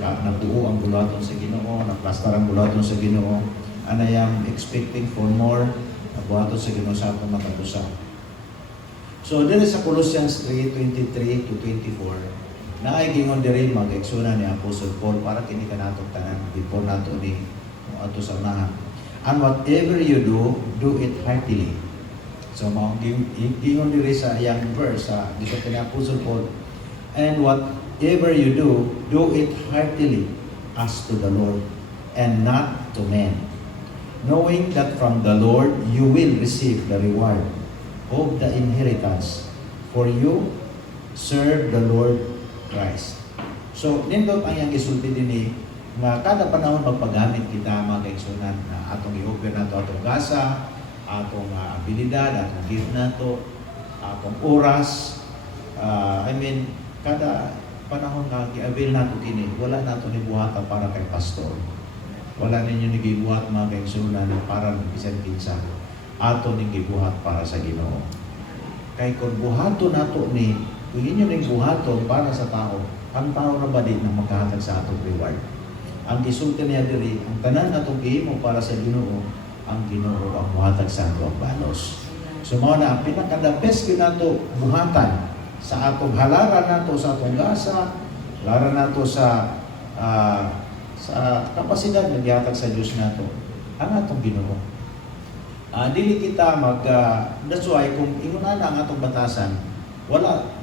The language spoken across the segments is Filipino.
nabuo ang bulaton sa Ginoo, naplastar ang bulaton sa Ginoo, and I am expecting for more na bulaton sa Ginoo sa atong matapusan. So, dito sa Colossians 3:23 to 24, na ay gingon diri mag-eksuna ni Apostle Paul para kini kanatong tanan before nato ni ato sa unahan. And whatever you do it heartily. So, gingon diri sa iyang verse dito kini Apostle Paul, and whatever you do it heartily as to the Lord and not to men, knowing that from the Lord you will receive the reward of the inheritance, for you serve the Lord Christ. So, nindot ang iyang gisulti din nga kada panahon magpagamit kita mga kaigsunan na atong i-offer nato atong gasa, atong abilidad, atong gift nato, atong oras. Kada panahon nga gi-avail nato kini, wala nato ni buhata para kay pastor. Wala ninyo ni gibuhat mga kaigsunan para bisan kinsa. Ato ning gibuhat para sa Ginoo. Kay kung buhato nato ni, kung inyo ning buhato para sa tao, ang tao na ba din na magkahatag sa atong reward? Ang gisulti niya diri, ang tanan natong gihimo para sa Ginoo, ang Ginoo ang buhatag sa ato ang balos. So mao na ang pinaka-the best gyud nato buhatan sa atong halaran nato sa atong gasa, halaran nato sa kapasidad nga gihatag sa Dios nato, ang atong Ginoo. Dili kita that's why kung inguna na ang atong batasan,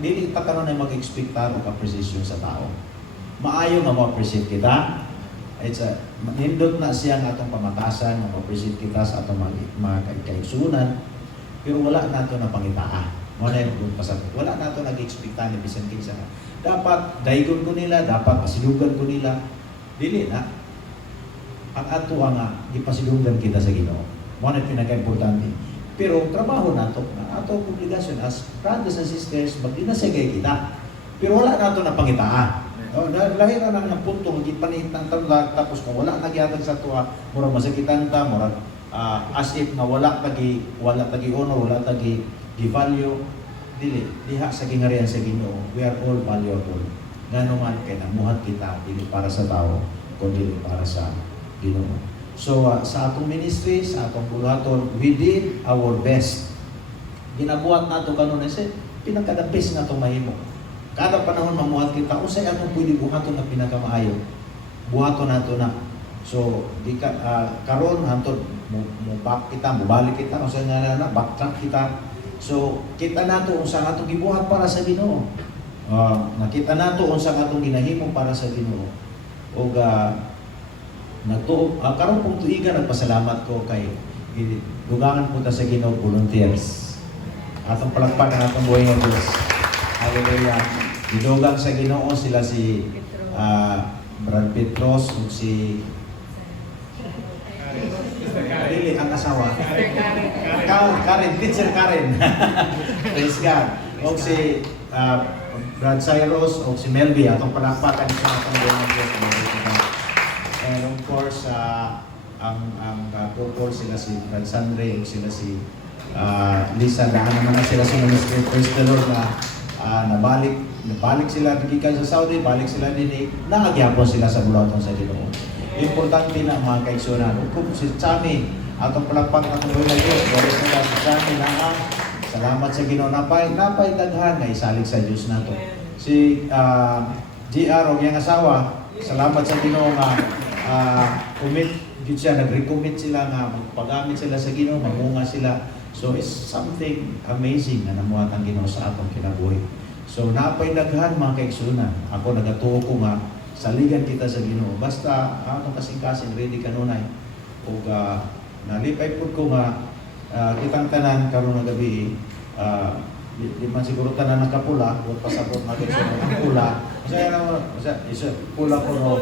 dili ta karon ay mag-expectar og appreciation sa tao. Maayo nga mo-appreciate kita. Nindot na siya ang atong pamatasan, nga ma-appreciate kita sa atong mga kaigsunan, pero wala nato na pangitaa. Wala nato nag-expectan ni bisan kinsa. Dapat daygon ko nila, dapat pasilugan ko nila. Dili na. Ang ato nga ipasilugan kita sa Ginoo. Mo na pinaka-importante. Pero trabaho nato na ato obligasyon as brothers and sisters, magdinasagay kita. Pero wala nato na pangitaa. Lahi na ng punto, magipanit ng tanda, tapos kung wala nagyatag sa tuwa, murag masakitan ta, murag as if na wala tagi honor, wala tagi value. Diha sa gingarihan sa Ginoo, we are all valuable. Ngano man kay namuhat kita, dili para sa tao, kundi para sa Ginoo. So sa atong ministry, sa atong bulaton, we did our best. Ginabuhat nato kanon na siya, pinaka-the-best nato mahimo. Kada panahon mamuhat kita, usay atong pwede buhaton na pinakamaayo. Buhaton nato na. So, karon hantod mo back kita, mubalik kita, usay nga na backtrack kita. So, kita nato unsa atong gibuhat para sa Ginoo. Nakita nato unsa atong ginahimo para sa Ginoo. Og karon pong tuiga nagpasalamat ko kay dugangan po ta sa Ginoo volunteers. Atong palakpakan atong buhay nga Dios. Hallelujah. Didugang sa Ginoo sila si Brad Petros ug si Dili ang asawa. Karen, teacher Karen. Praise God. O si Brad Cyrus o si Melby, atong palakpakan sa atong buong Diyos. And of course, ang couple sila si Brad Sandre o sila si Lisa. Daan naman na sila sa ministry. Praise the Lord na nabalik sila gikan sa Saudi, balik sila din nakagyapon sila sa bulaton sa Ginoo. Importante na mga kaigsunan. Kung si Chami, atong palakpak atong buhay na Diyos, wala sila si Chami na salamat sa Ginoo, napay daghan na isalig sa Diyos nato. Si GR o yung asawa, salamat sa Ginoo nga nag-recommit sila nga magpagamit sila sa Ginoo, mamunga sila. So it's something amazing na namuhat ang Ginoo sa atong kinabuhi. So napay daghan mga kaigsunan. Ako nagatuo ko nga saligan kita sa Ginoo. Basta atong kasing-kasing ready kanunay. Ug nalipay pud ko nga kitang tanan karon nga gabi di man siguro tanan nakapula, wa pasabot na gyud sa pula. Isa pula ko no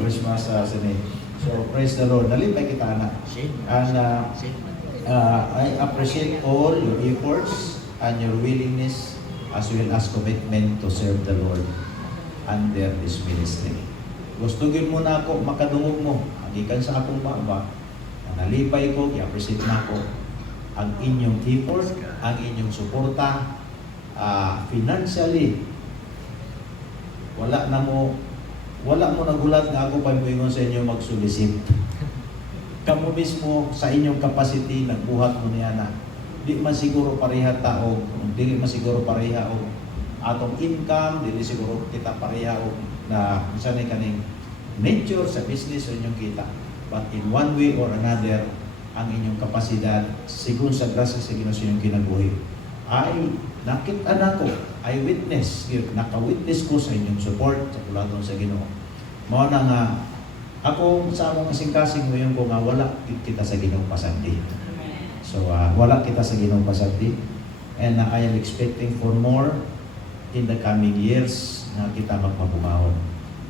Christmas sini. So praise the Lord. Nalipay kita na. And I appreciate all your efforts and your willingness as well as commitment to serve the Lord under this ministry. Gusto gyud mo na ako makadungog mo gikan sa akong baba. Nalipay ko, i-appreciate na ako ang inyong effort, ang inyong suporta financially. Wala na mo Wala mo nagulat nga ako pa moingon sa inyo magsulisit. Kamu mismo sa inyong capacity nagbuhat mo niya na di man siguro pareha tao, di man siguro pareha og atong income, di siguro kita pareha og na sanay kaning nature sa business o inyong kita. But in one way or another, ang inyong kapasidad sigun sa grasya sa Ginoo sa inyong kinabuhi ay nakita na ko, I witness, naka-witness ko sa inyong support sa pulaton sa Ginoo. Mao na nga ako sa among kasing-kasing ngayon ko nga wala kita sa Ginoo pasagdi. So wala kita sa Ginoo pasagdi, and I am expecting for more in the coming years na kita magmabumahon.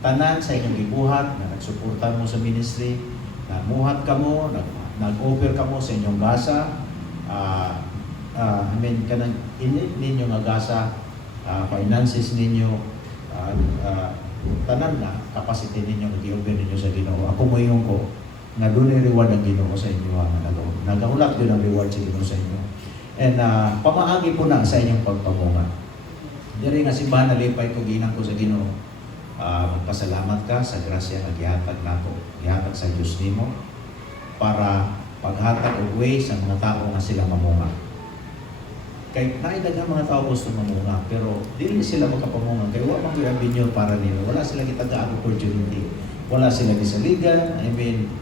Tanan sa inyong gibuhat na nagsuporta mo sa ministry, namuhat ka mo, nag-offer ka mo sa inyong gasa, kanang init ninyo nga gasa, finances ninyo, tanan na capacity ninyo nag-i-offer ninyo sa Ginoo. Ako mo yung ko nga doon ay reward ang Ginoo sa inyo nga nagahulat din ang reward sa Ginoo sa inyo. And pamaagi po na sa inyong pagpamunga. Diri nga simbahan nalipay ko ginang ko sa Ginoo. Magpasalamat ka sa grasya nga gihatag nako, gihatag sa Dios nimo para paghatag og way sa mga tao nga sila mamunga. Kay naidaghan mga tao gusto mamunga, pero dili sila makapamunga kay wa man gyud avenue para nila. Wala sila gitagaan opportunity. Wala sila gisaligan. I mean,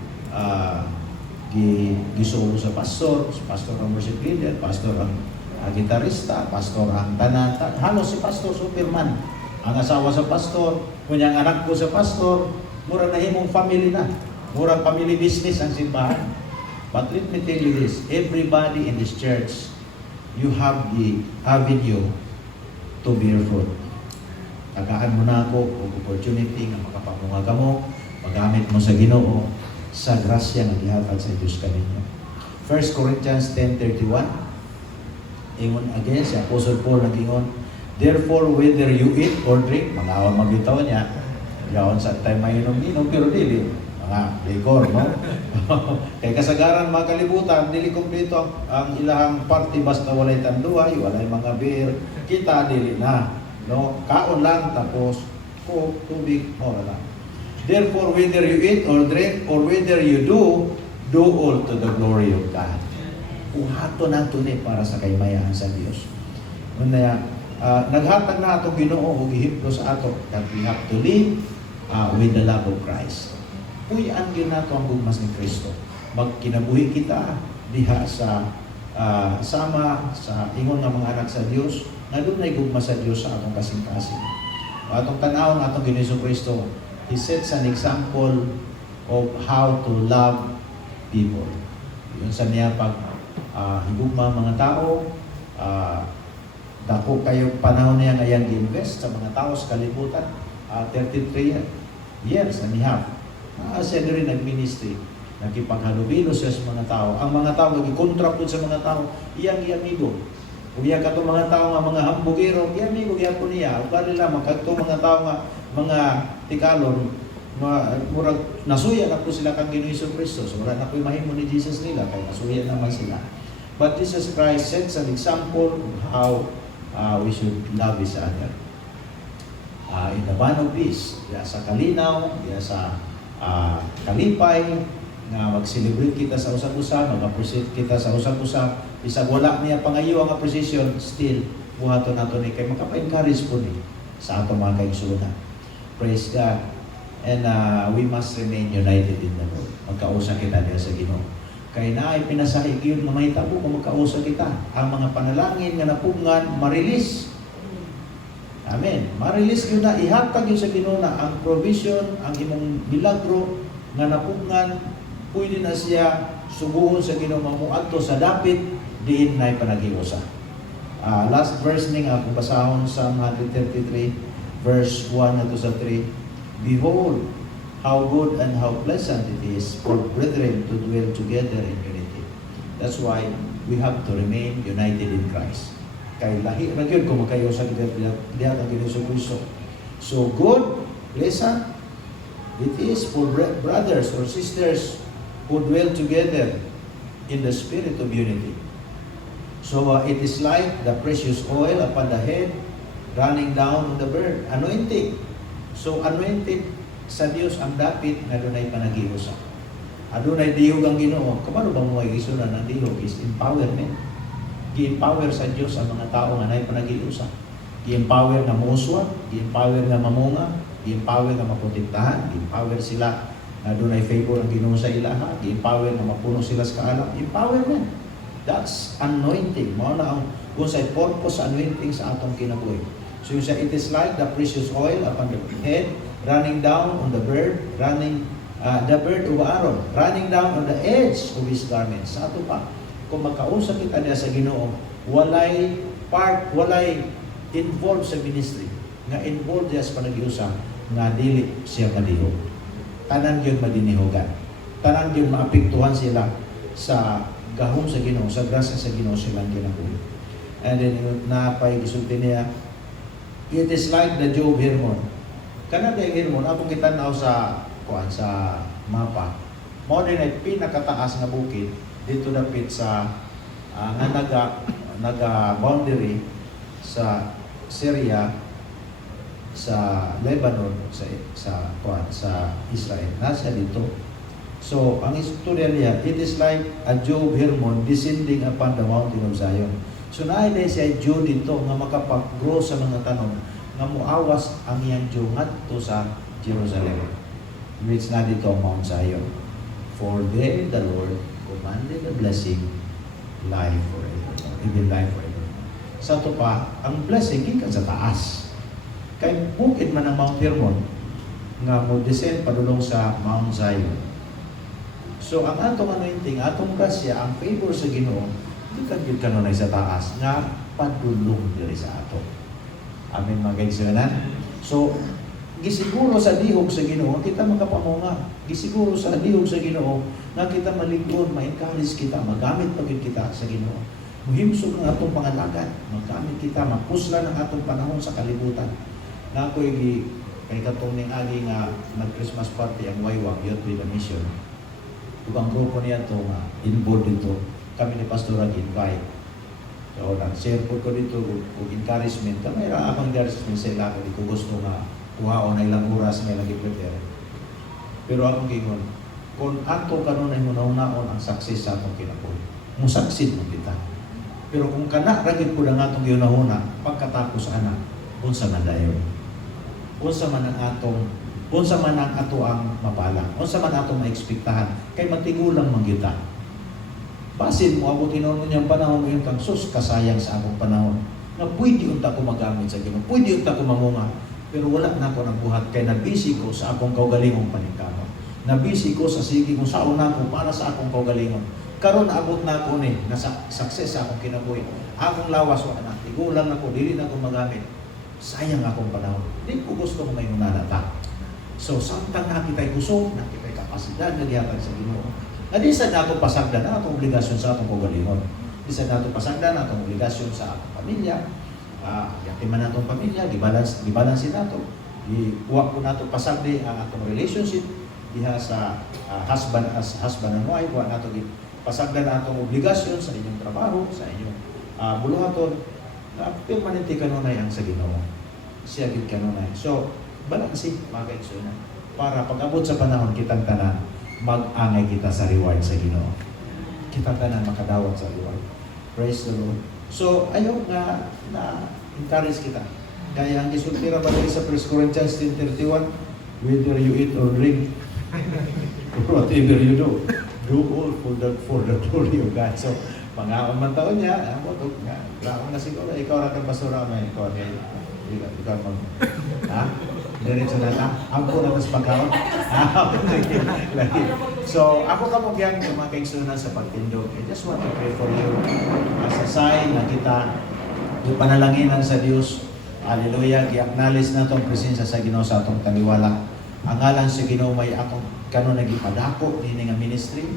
gisulo sa pastor ang worship leader, pastor ang gitarista, pastor ang tanan. Halos si pastor superman. Ang asawa sa pastor, kunyang anak ko sa pastor, mura na himong family na. Mura family business ang simbahan. But let me tell you this, everybody in this church, you have the avenue to bear fruit. Tagaan mo na ako o opportunity nga makapamunga ka mo, magamit mo sa Ginoo, sa grasya nga gihatag sa Dios kaninyo. 1 Corinthians 10:31, ingon again, si Apostle Paul nag-ingon, therefore, whether you eat or drink, mga magbitaw niya, yaon sa tayo mainom-inom, pero dili, mga likor, no? Kay kasagaran mga kalibutan, dili kompleto ang ilahang party basta walay tanduay, walay mga beer, kita dili na, no? Kaon lang, tapos coke, tubig, mora lang. Therefore, whether you eat or drink, or whether you do all to the glory of God. Uhato na ito para sa kaymayahan sa Diyos. Kaya, naghatag na itong Ginoo o gihiplo sa ato that we have to live with the love of Christ. Puyan yun na ito ang gugmas ni Kristo. Magkinabuhi kita diha sa sama sa ingon nga mga anak sa Diyos, na doon ay gugmas sa Diyos sa atong kasing-kasing. Atong tanaw ng atong Ginoo Kristo, He sets an example of how to love people. Yun sa niya pag higugma mga tao, dako kayo panahon niya ngayang gi-invest sa mga tao sa kalibutan, 33 years and a half. Siya rin nag-ministry, nagkipaghalubilo siya sa mga tao. Ang mga tao, nag-contract sa mga tao, iyang amigo. Uya ka itong mga tao nga, mga hambugero, iyang amigo, iyang po niya. Ukali lamang, itong mga tao nga, mga tikalon, murag nasuya na po sila kang Ginoo Kristo. So, wala na po yung mahimo ni Jesus nila, kaya nasuya naman sila. But Jesus Christ sets an example of how we should love each other. In the band of peace, sa kalinaw, sa kalipay, nga mag-celebrate kita sa usap-usap, mag-appreciate kita sa usap-usap, isang wala niya pangayo ang appreciation, still, buhaton nato ni kay makapa-encourage po ni sa ato mga kaigsunan. Praise God. And we must remain united in the Lord. Magkausa kita diya sa Ginoo. Kay na ay pinasahig yun na mahitabo kung magkausa kita. Ang mga panalangin nga napungan, marilis. Amen. Marilis yun na, ihatag yun sa Ginoo na ang provision, ang imong milagro nga napungan, pwede na siya suguhon sa Ginoo mamuadto sa dapit, diin na'y panagiusa. Last verse ning akong basahon sa 133, verse 1 to sa 3. Behold, how good and how pleasant it is for brethren to dwell together in unity. That's why we have to remain united in Christ. Kay lahi ra gyud kung makayo sa diha kang Ginoo Kristo. So good, pleasant it is for brothers or sisters who dwell together in the spirit of unity. So it is like the precious oil upon the head running down on the bird. Anointing. So anointed sa Dios ang dapit nga dunay panagiusa. Adunay dihog ang Ginoo. Kumano ba mo isunan ang dihog is empowerment. Gi-empower sa Dios ang mga tao nga nay panagiusa. Gi-empower na muswa, gi-empower na mamunga, gi-empower na maprotektahan, gi-empower sila na dunay favor ang Ginoo sa ilaha, gi-empower na mapuno sila sa kaalam. Empowerment. That's anointing. Mao na ang unsay purpose sa anointing sa atong kinabuhi. So you say, it is like the precious oil upon the head, running down on the bird, the bird of Aaron, running down on the edge of his garment. Sa ato pa, kung makausap kita niya sa Ginoo, walay involved sa ministry, nga involved niya sa panagiusa, nga dili siya malihog. Tanan yun madinihogan. Tanan yun maapektuhan sila sa gahom sa Ginoo, sa grasya sa Ginoo silang ginabuhi. And then, napay gisulti niya, it is like the Job Hermon. Kanang yung Hermon, atong kitanaw sa mapa. Mao din ay pinakataas nga bukid dito dapit sa nga naga boundary sa Syria, sa Lebanon, sa Israel. Nasa dito. So, ang istorya niya, it is like a Job Hermon descending upon the mountain of Zion. So, naay siya Job dito nga makapag-grow sa mga tanom nga muawas ang iyang Job ngadto sa Jerusalem. Which na dito ang Mount Zion. For there the Lord commanded a blessing, life forever. Even life forever. Sa ito pa, ang blessing gikan sa taas. Kay bukid man ang Mount Hermon nga mo descend padulong sa Mount Zion. So ang atong anointing, atong grasya, ang favor sa Ginoo, di ka gyud kanunay sa taas nga padulong diri sa ato. Amen mga kaibigan. So gisiguro sa dihog sa Ginoo kita makapamunga. Gisiguro sa dihog sa Ginoo nga kita malingkod, ma-encourage kita, magamit pagid kita sa Ginoo. Muhimsog ang atong pangalagad, magamit kita, mapusla ng atong panahon sa kalibutan. Na ako'y kay katong ning agi nga nag-Christmas party ang Waywang Youth with a Mission. Ug ang grupo niya to nga involved dito, kami ni Pastor invite. So nag-share ko dito og encouragement. Kami ra amang encouragement sa ila kay ko gusto nga kuhaon na ilang oras nga lagi prepare. Pero akong gingon, kung ato kanunay mo naon ang success sa atong kinabuhi, mo succeed mo kita. Pero kung kana ra gid pud ang atong ginahuna pagkatapos ana, unsa man dayon? Unsa man ang ato ang mapala? Unsa man atong maekspektahan? Kay matigulang man kita. Basin mo abot tinuod niyang panahon mo yung kang sus kasayang sa akong panahon. Na pwede unta ko magamit sa Ginoo, pwede unta ko mamunga. Pero wala na ako nagbuhat kay nabisi ko sa akong kaugalingong paningkamot. Nabisi ko sa sige kung saan na ko para sa akong kaugalingon. Karon naabot na ako ni nasa success sa akong kinabuhi. Akong lawas wala na. Tigulang ako, dili na ko magamit. Sayang akong panahon. Hindi ko gusto kung may munanata. So, samtang nakita'y gusto, nakita'y kapasidad na dihatag sa Ginoo. Na di sa nato pasagdan na atong obligasyon sa atong kaugalingon. Di sa nato pasagdan na atong obligasyon sa atong pamilya. Yakiman natong pamilya, gibalansin nato. Iwa ko nato pasagdi ang atong relationship diha sa husband and wife. Iwa nato pasagdan atong obligasyon sa inyong trabaho, sa inyong buluhaton. Permanente kanunay ang sa Ginoo. Siya gid kanunay. So, balansin mga kaigsunan para pag-abot sa panahon kitang tanan mag-angay kita sa reward sa Ginoo. Kitang tanan makadawat sa reward. Praise the Lord. So, ayaw nga na encourage kita. Kaya ang gisultira ba sa 1 Corinthians 10:31, whether you eat or drink, or whatever you do all for the glory of God. So, mga man taon niya, motok nga. Laon na siguro, ikaw ra kang basura na ikaw mag diretso na ta. Ako na mas pagkaon. So, ako ka mo biyang mga kaigsunan sa pagtindog. I just want to pray for you as a sign na kita yung panalanginan sa Diyos. Hallelujah. I-acknowledge na itong presensya sa Ginoo sa atong taliwala. Ang ngalan sa Ginoo may akong kanon nagipadako din nga ministry.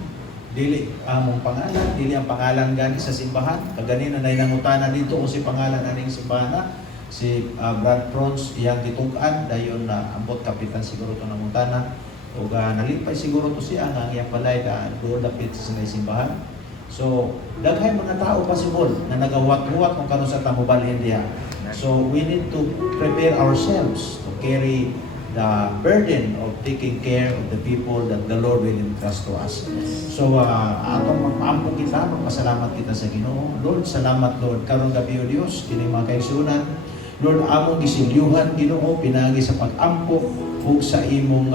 Dili among pangalan, dili ang pangalan gani sa simbahan. Kaganina na inangutana dito kung si pangalan aning simbahan. Si Brad Prons iyang gitugan dayon na ambot kapitan siguro to nangutana ug nalipay siguro to siya nga iyang balay ka doon dapit sa simbahan. So daghay mga tao possible na nagawat-huwat kung kano sa tamubalhin diha. So we need to prepare ourselves to carry the burden of taking care of the people that the Lord will entrust to us. So, atong magpaampo kita, magpasalamat kita sa Ginoo. Lord, salamat Lord. Karong gabi o Dios, kini mga kaigsunan. Lord, among gisilyuhan Ginoo, pinagi sa pag-ampo ug sa imong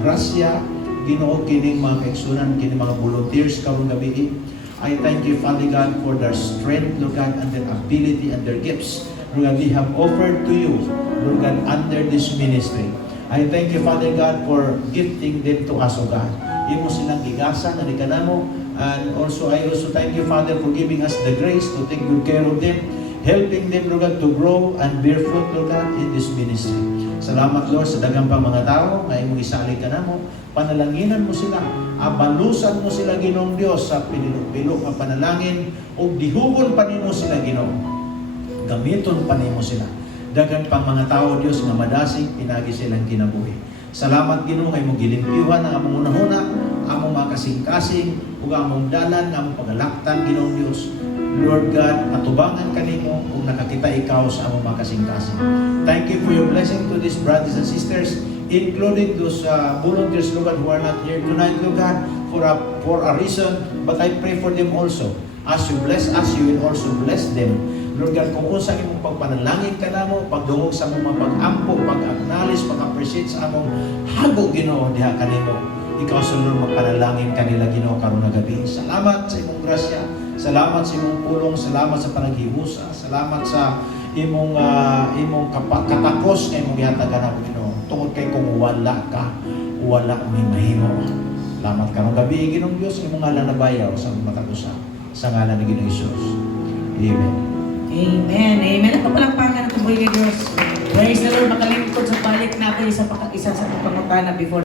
grasya. Ginoo, kining mga kaigsunan, kining mga volunteers karong gabi. I thank you, Father God, for their strength, Lord God, and their ability and their gifts. Lord God, we have offered to you, Lord God, under this ministry. I thank you, Father God, for gifting them to us, O God. Imo silang gigasan na kanamo, and also I also thank you, Father, for giving us the grace to take good care of them, helping them, Lord God, to grow and bear fruit, Lord God, in this ministry. Salamat, Lord, sa daghang pang mga tao nga imong isali kanamo. Panalanginan mo sila, abalusan mo sila, Ginoong Dios, sa pinilok-pilok nga panalangin, o dihugon pa nimo sila, Ginoo. Gamiton pa nimo sila. Dagan pang mga tao, Dios, nga madasig, pinagi silang kinabuhi. Salamat, Ginoo, kay mong gilimpyuhan ang among unahuna, among mga kasing-kasing, ug among dalan, among pagalaktan, Ginoong Dios. Lord God, matubangan kanimo kung nakakita ikaw sa among mga kasing-kasing. Thank you for your blessing to these brothers and sisters, including those volunteers, Lord God, who are not here tonight, Lord God, for a reason, but I pray for them also. As you bless us, you will also bless them. Lord God, kung unsa imong pagpanalangin kanamo, pagdungog sa among pag-ampo, pag-acknowledge, pag-appreciate sa among hago, Ginoo, diha kanimo. Ikaw sa Lord magpanalangin kanila, Ginoo, karon nga gabi. Salamat sa imong grasya, salamat sa imong pulong, salamat sa panaghiusa, salamat sa imong katakos nga imong gihatag kanamo, Ginoo. Tungod kay kung wala ka, wala may mahimo. Salamat karong gabi, Ginoong Dios, imong ngalan na bayaw sa matagusa. Sa ngalan ni Ginoong Hesus. Amen. Amen. Amen. At palakpakan ng tuboy ni Diyos. Praise the Lord. Makalingkod sa balik natin isa sa pangutana before